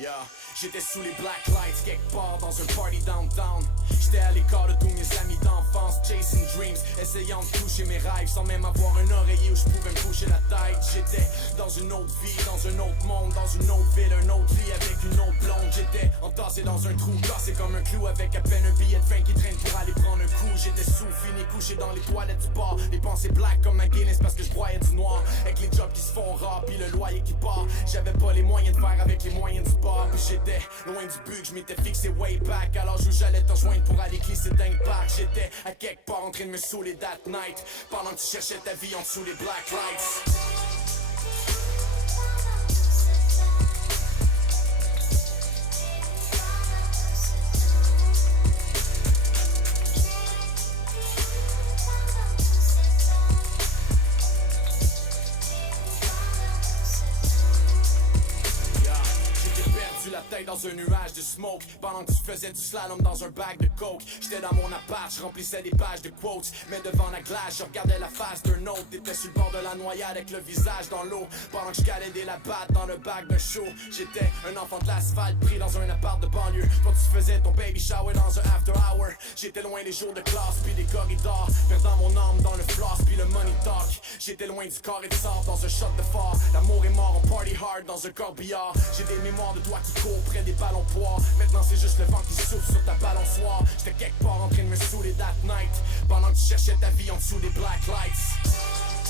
Yeah, j'étais sous les black lights quelque part dans un party downtown. J'étais à l'écart de tous mes amis d'enfance, chasing dreams, essayant de toucher mes rêves sans même avoir un oreiller où je pouvais me coucher la tête. J'étais dans une autre vie, dans un autre monde, dans une autre ville, un autre lit avec une autre blonde. J'étais entassé dans un trou, cassé comme un clou avec à peine un billet de 20 qui traîne pour aller prendre un coup. J'étais sous, fini, couché dans les toilettes du bar, les pensées black comme un Guinness parce que je broyais du noir. Avec les jobs qui se font rares, puis le loyer qui part. J'avais pas les moyens de faire avec les moyens du bar. Puis j'étais loin du but que je m'étais fixé way back. Alors où j'allais te rejoindre pour aller glisser d'impact. J'étais à quelque part en train de me saouler that night, pendant que tu cherchais ta vie en dessous des black lights. La tête dans un nuage de smoke pendant que tu faisais du slalom dans un bag de coke. J'étais dans mon appart, je remplissais des pages de quotes, mais devant la glace, je regardais la face d'un autre. T'étais sur le bord de la noyade avec le visage dans l'eau, pendant que je calais des labattes dans le bag d'un show. J'étais un enfant de l'asphalte pris dans un appart de banlieue quand tu faisais ton baby shower dans un after hour. J'étais loin des jours de classe puis des corridors, perdant mon âme dans le floss puis le money talk. J'étais loin du corps et de sable dans un shot de phare. L'amour est mort, on party hard dans un corbillard. J'ai des mémoires de toi qui courent près des ballons poires. Maintenant c'est juste le vent qui souffle sur ta balançoire. J'étais quelque part en train de me saouler that night, pendant que tu cherchais ta vie en dessous des black lights.